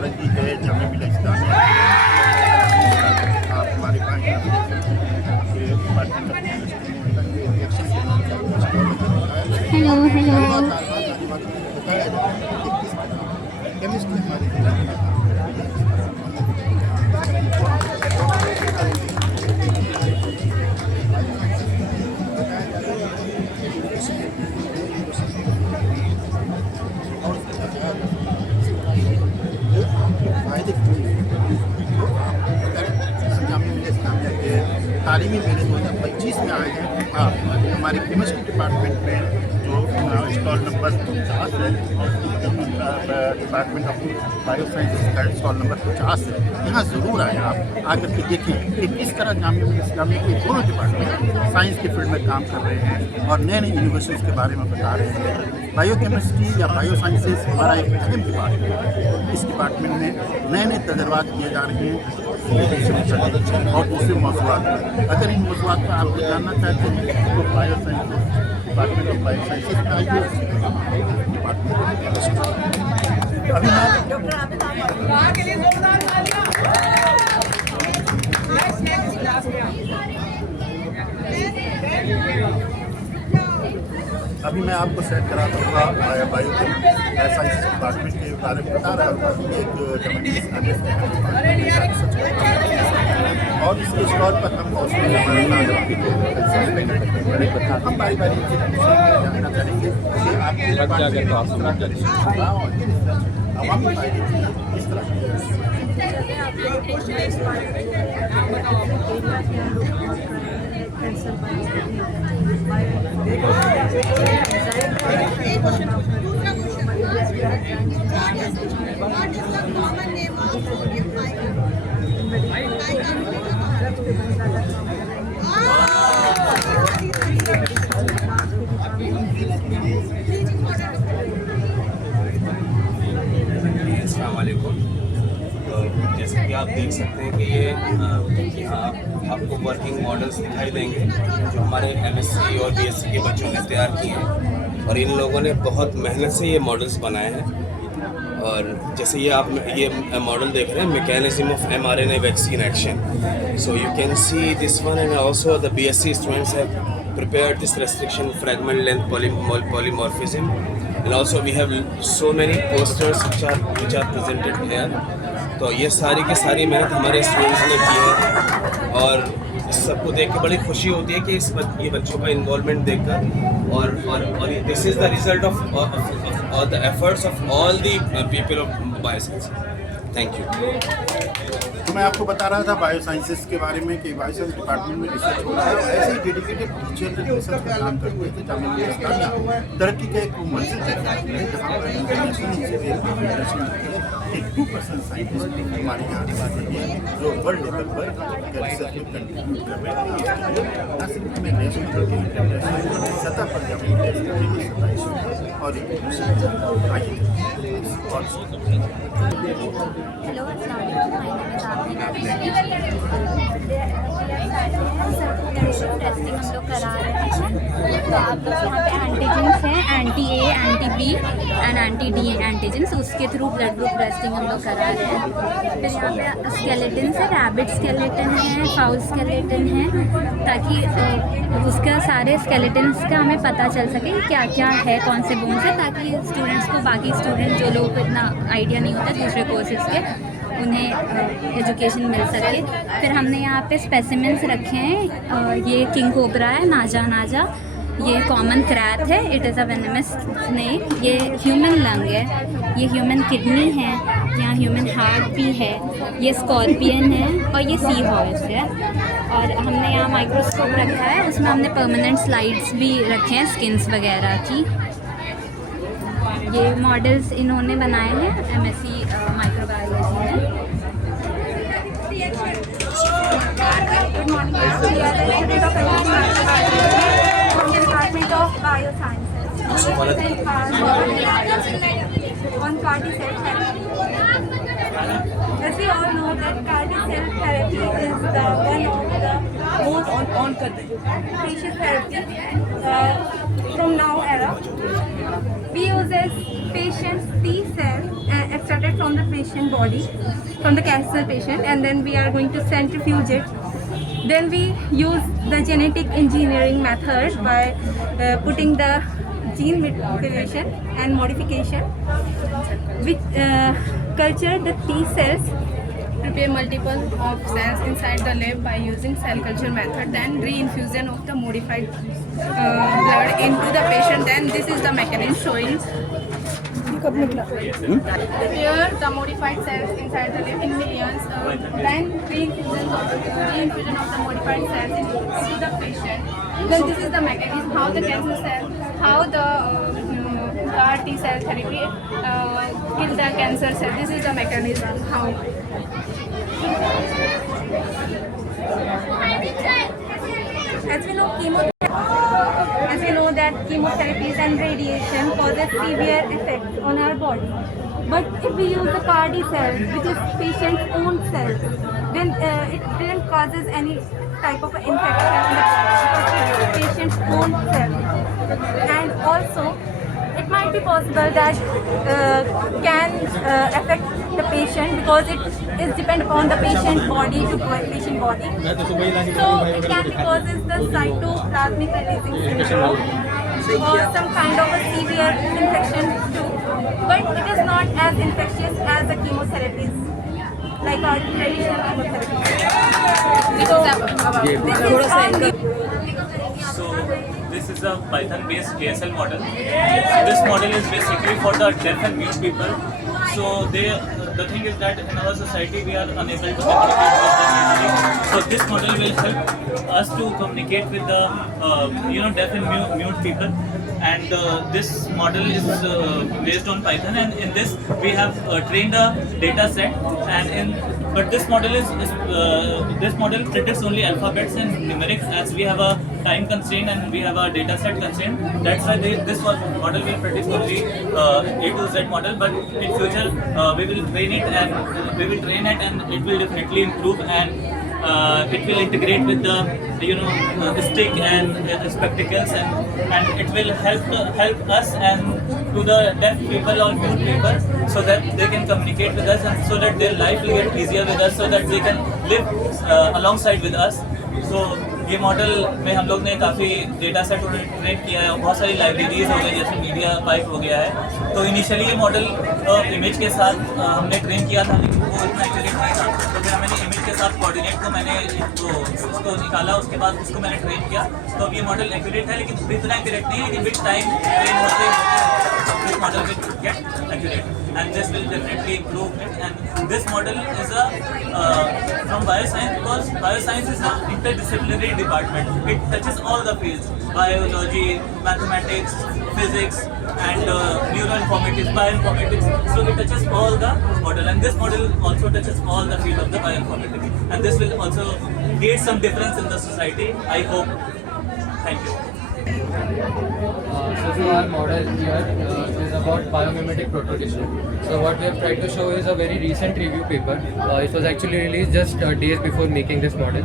रंगी है जामिया मिल्लिया इस्लामिया। आप हमारे पास हेलो हेलो। केमिस्ट्री हमारी तालीमी मेले 2025 में आए हैं। हमारी केमिस्ट्री डिपार्टमेंट में जो स्टॉल नंबर 50 है और डिपार्टमेंट ऑफ बायो साइंसेज का स्टॉल नंबर 50 है, यहाँ ज़रूर आए आप आकर के देखिए कि किस तरह जामिया मिल्लिया इस्लामिया के दोनों डिपार्टमेंट साइंस के फील्ड में काम कर रहे हैं और नए नए इनोवेशंस के बारे में बता रहे हैं। बायो केमिस्ट्री या बायो साइंसेज हमारा एक अहम डिपार्टमेंट है। इस डिपार्टमेंट में नए नए तजर्बात किए जा रहे हैं और दूसरे मौजूद। अगर इन मौजूद पर आप जानना चाहते हैं तो bio sciences department of bio sciences में आइए। अभी अभी मैं आपको सेट करा दूँगा बायो साइंस डिपार्टमेंट के बारे में बता रहा था कि एक और इसके स्टॉल पर हम हम बारी बारी से जानना चाहेंगे कि आपके अवामी फायदे किस तरह अस्सलाम वालेकुम। तो जैसे कि आप देख सकते हैं कि ये यहाँ आपको वर्किंग मॉडल्स दिखाई देंगे जो हमारे एमएससी और बीएससी के बच्चों ने तैयार किए हैं और इन लोगों ने बहुत मेहनत से ये मॉडल्स बनाए हैं। और जैसे ये आप ये मॉडल देख रहे हैं mechanism of mRNA vaccine action, so you can see this one and also the BSc students have prepared this restriction fragment length polymorphism, and also we have so many posters which are presented here. तो ये सारी की सारी मेहनत हमारे students ने की है और इस सबको देख के बड़ी खुशी होती है कि ये बच्चों का इन्वॉल्वमेंट देखकर और this is the result of all the efforts of all the people of bioscience. Thank you. तो मैं आपको बता रहा था बायो साइंसेस के बारे में कि बायो साइंस डिपार्टमेंट में रिसर्च हो रहा है और ऐसे ही डेडिकेटेड टीचर जो रिसर्च का काम करते हैं जामिया मिल्लिया इस्लामिया तरक्की का एक मंजिल तय करती है जहाँ पर इंटरनेशनल एक 2% साइंटिस्ट हमारे यहाँ हैं जो वर्ल्ड लेवल पर रिसर्च में कंट्रीब्यूट कर रहे हैं। न सिर्फ में नेशनल बल्कि इंटरनेशनल सतह पर जामिया मिल्लिया इस्लामिया की सफाई और आइए और हेलो टेस्टिंग हम लोग करा रहे हैं। तो आप लोग यहाँ पे एंटीजेंस हैं, anti A, anti B and anti D antigens, उसके थ्रू ब्लड ग्रुप टेस्टिंग हम लोग करा रहे हैं। फिर यहाँ पे स्केलेटन है, रैबिट स्केलेटन है, फाउल स्केलेटन है, ताकि उसका सारे स्केलेटन्स का हमें पता चल सके क्या क्या है कौन से बोन्स है, ताकि स्टूडेंट्स को बाकी स्टूडेंट जो लोगों को इतना आइडिया नहीं होता दूसरे कोर्सेज के उन्हें एजुकेशन मिल सके। फिर हमने यहाँ पे स्पेसिमेंस रखे हैं। ये किंग कोबरा है, नाजा नाजा, ये कॉमन क्रैब है, it is a venomous snake, ये ह्यूमन लंग है, ये ह्यूमन किडनी है, यहाँ ह्यूमन हार्ट भी है, ये स्कॉर्पियन है और ये सी हॉर्स है। और हमने यहाँ माइक्रोस्कोप रखा है, उसमें हमने परमानेंट स्लाइड्स भी रखे हैं स्किन्स वगैरह की। ये मॉडल्स इन्होंने बनाए हैं एमएससी माइक्रोबायोलॉजी में। Good morning, department of bio sciences on CAR-T cell therapy. As we all know that CAR-T cell therapy is one of the most precious therapy from now era. We use as patients T cell extracted from the patient body, from the cancer patient, and then we are going to centrifuge it. Then we use the genetic engineering method by putting the gene manipulation and modification, which culture the T cells. Prepare multiple of cells inside the lab by using cell culture method, then reinfusion of the modified blood into the patient. Then this is the mechanism showing. Prepare the modified cells inside the lab in millions, then reinfusion of the modified cells into the patient. Then this is the mechanism how the cancer cell, how the T cell therapy kill the cancer cell. This is the mechanism how. As we know that chemotherapies and radiation causes severe effects on our body. But if we use the CAR T cells, which is patient's own cells, then it didn't causes any type of infection in the body because it's patient's own cells. And also, it might be possible that can affect the patient because it is depend upon the patient body to patient body. So it can be causes the cytoplasmic releasing syndrome or some kind of a severe infection too. But it is not as infectious as the chemotherapies, like our traditional chemotherapy. So this is a Python-based ASL model. This model is basically for the deaf and mute people. So the thing is that in our society we are unable to communicate with them easily. So this model will help us to communicate with the deaf and mute people. And this model is based on Python, and in this we have trained a data set. But this model predicts only alphabets and numerics, as we have a time constraint and we have a data set constraint. That's why this model will predict only A to Z model. But in future we will train it and it will definitely improve, and it will integrate with the stick and spectacles, and it will help us and to the deaf people or mute people, so that they can communicate with us and so that their life will get easier with us, so that they can live alongside with us. So ये model में हम लोग ने काफ़ी data set train किया है, बहुत सारी लाइब्रेरीज हो गई, जैसे मीडिया पाइप हो गया है. तो इनिशियली ये मॉडल इमेज के साथ हमने ट्रेन किया था, लेकिन वो इतना एक्यूरेट नहीं था. तो फिर मैंने इमेज के साथ कोऑर्डिनेट को मैंने उसको निकाला, उसके बाद उसको मैंने ट्रेन किया. तो अब ये मॉडल एक्यूरेट है, लेकिन इतना एक्यूरेट नहीं है, लेकिन विद टाइम ट्रेन होते this model will get accurate, and this will definitely improve it. And this model is from bioscience, because bioscience is an interdisciplinary department. It touches all the fields: biology, mathematics, physics, and neuroinformatics, bioinformatics. So it touches all the model, and this model also touches all the field of the bioinformatics. And this will also create some difference in the society, I hope. Thank you. So our model here is about biomimetic proto-tissue. So what we have tried to show is a very recent review paper. It was actually released just days before making this model.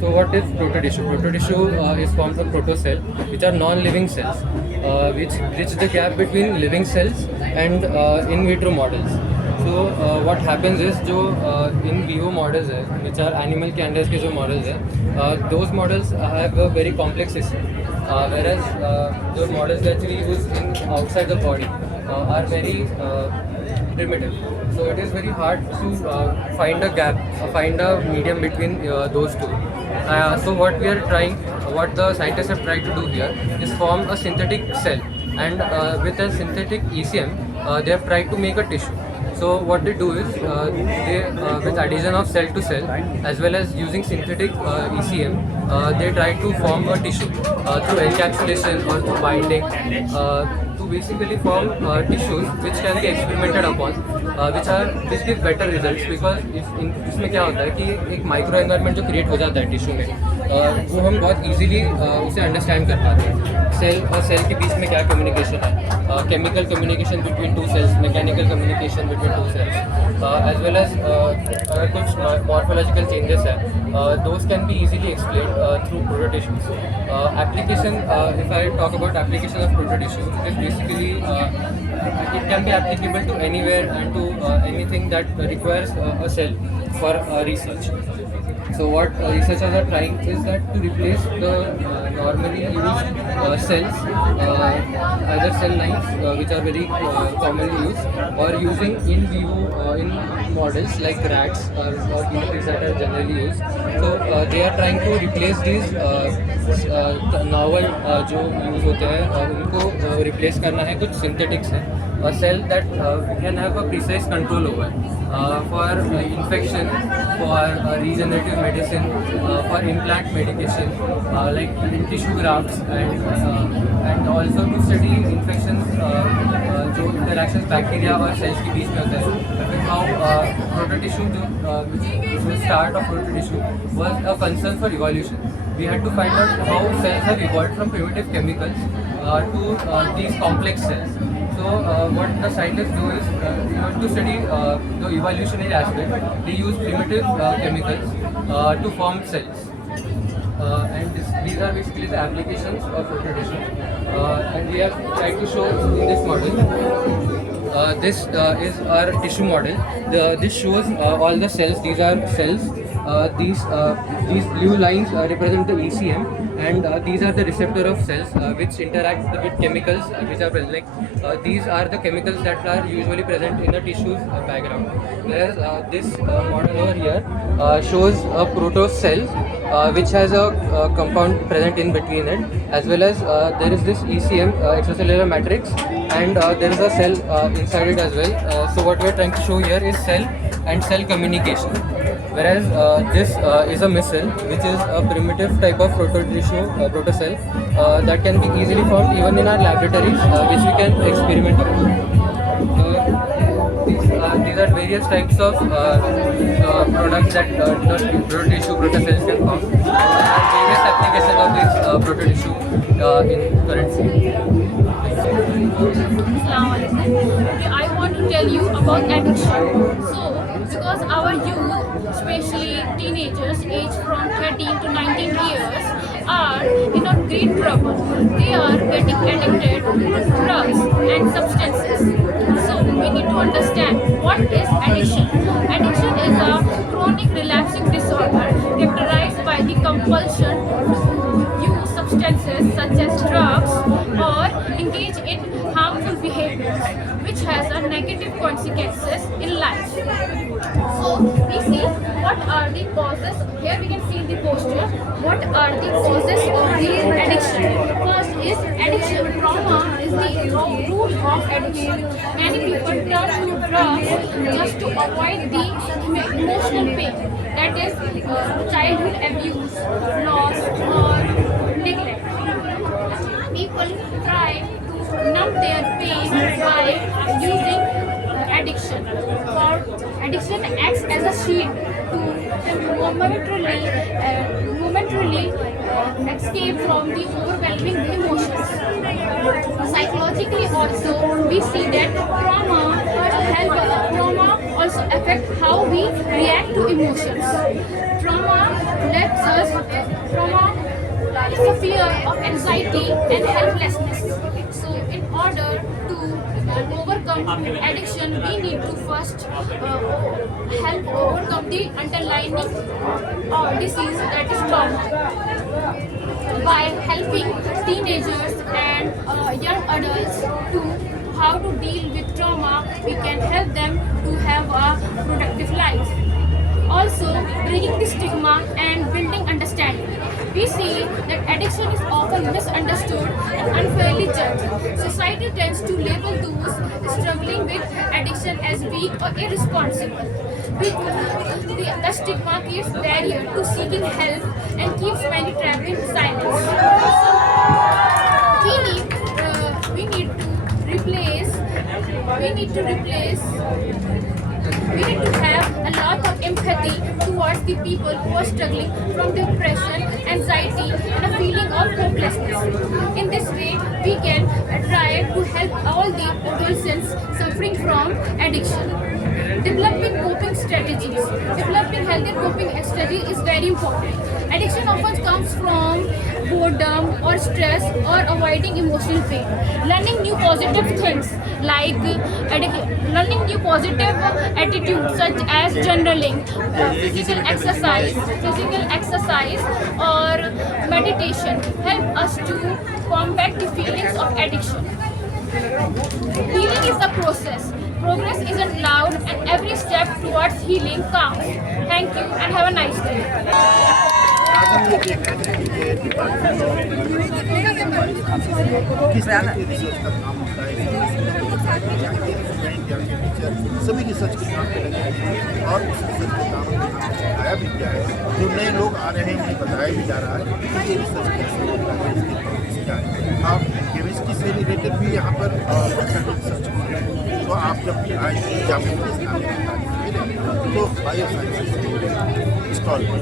So what is proto-tissue? Proto-tissue is formed from protocell, which are non-living cells, which bridge the gap between living cells and in vitro models. So what happens is जो in vivo models है, which are animal के under के जो models है, those models have a very complex system, whereas the models that actually use in outside the body are very primitive. So it is very hard to find a gap, find a medium between those two. So what we are trying, what the scientists have tried to do here is form a synthetic cell, and with a synthetic ECM, they have tried to make a tissue. So what they do is, with addition of cell to cell as well as using synthetic ECM, they try to form a tissue through encapsulation or through binding, to basically form tissues which can be experimented upon, which give better results, because इसमें क्या होता है कि एक micro environment जो create हो जाता है टिश्यू में, वो हम बहुत इजीली उसे अंडरस्टैंड कर पाते हैं. सेल और सेल के बीच में क्या कम्युनिकेशन है, chemical communication between two cells, mechanical communication between two cells, as well as अगर कुछ मॉर्फोलॉजिकल चेंजेस है, those can be easily explained through proto-tissues. Application, if I talk about application of proto-tissue, it is basically it can be applicable to anywhere and to anything that requires a cell for research. So what researchers are trying is that to replace the normally used cells, either cell lines which are very commonly used, or using in vivo in models like rats or guinea that are generally used. So they are trying to replace these novel जो use होते हैं उनको replace करना है कुछ synthetics है. A cell that can have a precise control over for infection, for regenerative medicine, for implant medication, like in tissue grafts, and also to study infections जो interactions bacteria और cells के बीच में होते हैं. How prototissue which was start of prototissue was a concern for evolution. We had to find out how cells have evolved from primitive chemicals to these complex cells. So what the scientists do is to study the evolutionary aspect. They use primitive chemicals to form cells. And these are basically the applications of prototissue. And we have tried to show in this model. This is our tissue model. This shows all the cells. These are cells. These blue lines represent the ECM, and these are the receptor of cells which interact with chemicals which are present. Like these are the chemicals that are usually present in the tissue's background. Whereas this model over here shows a protocell which has a compound present in between it, as well as there is this ECM extracellular matrix, and there is a cell inside it as well. So what we are trying to show here is cell and cell communication. Whereas this is a missile, which is a primitive type of protocell that can be easily found even in our laboratories, which we can experiment on. These are various types of products that the protocells can form. There are various applications of this prototissue in current scene. Assalamualaikum. I want to tell you about addiction. So, because our youth, especially teenagers aged from 13 to 19 years, are in a great trouble. They are getting addicted to drugs and substances. So, we need to understand what is addiction. Addiction is a chronic relapsing disorder characterized by the compulsion to use substances such as drugs or engage in harmful behaviors which has a negative consequences in life. So we see what are the causes. Here we can see the poster. What are the causes of the addiction? First is addiction. Trauma is the root of addiction. Many people turn to drugs just to avoid the emotional pain. That is childhood abuse, loss or neglect. People try to numb their pain by using addiction. For addiction acts as a shield to momentarily escape from the overwhelming emotions. Psychologically also, we see that trauma also affects how we react to emotions. Trauma is a fear of anxiety and helplessness. So in order to overcome addiction, we need to first help overcome the underlying disease, that is trauma. By helping teenagers and young adults to how to deal with trauma, we can help them to have a productive life. Also, breaking the stigma and building understanding. We see that addiction is often misunderstood and unfairly judged. Society tends to label those struggling with addiction as weak or irresponsible. The stigma creates barrier to seeking help and keeps many trapped in silence. So, we need to have a lot of empathy towards the people who are struggling from depression, anxiety, and a feeling of hopelessness. In this way, we can try to help all the adolescents suffering from addiction. Developing coping strategies. Developing healthier coping strategies is very important. Addiction often comes from boredom or stress or avoiding emotional pain. Learning new positive things like learning new positive attitudes such as journaling, physical exercise or meditation help us to combat the feelings of addiction. Healing is the process. Progress isn't loud, and every step towards healing counts. Thank you and have a nice day. आज हम ये देख रहे थे कि ये department किस तरह के रिसर्च का काम होता है, यहाँ के स्टूडेंट, यहाँ के टीचर सभी रिसर्च के काम पे लगे हैं और उस रिसर्च के काम में बताया भी गया है। जो नए लोग आ रहे हैं उन्हें बताया भी जा रहा है कि ये रिसर्च कैसे होता है, इसकी प्रोसेस क्या है। आप केमिस्ट्री से रिलेटेड भी यहाँ पर रिसर्च हो रहे हैं, तो आप जब आएंगे या तो बायो साइंस स्टॉल पर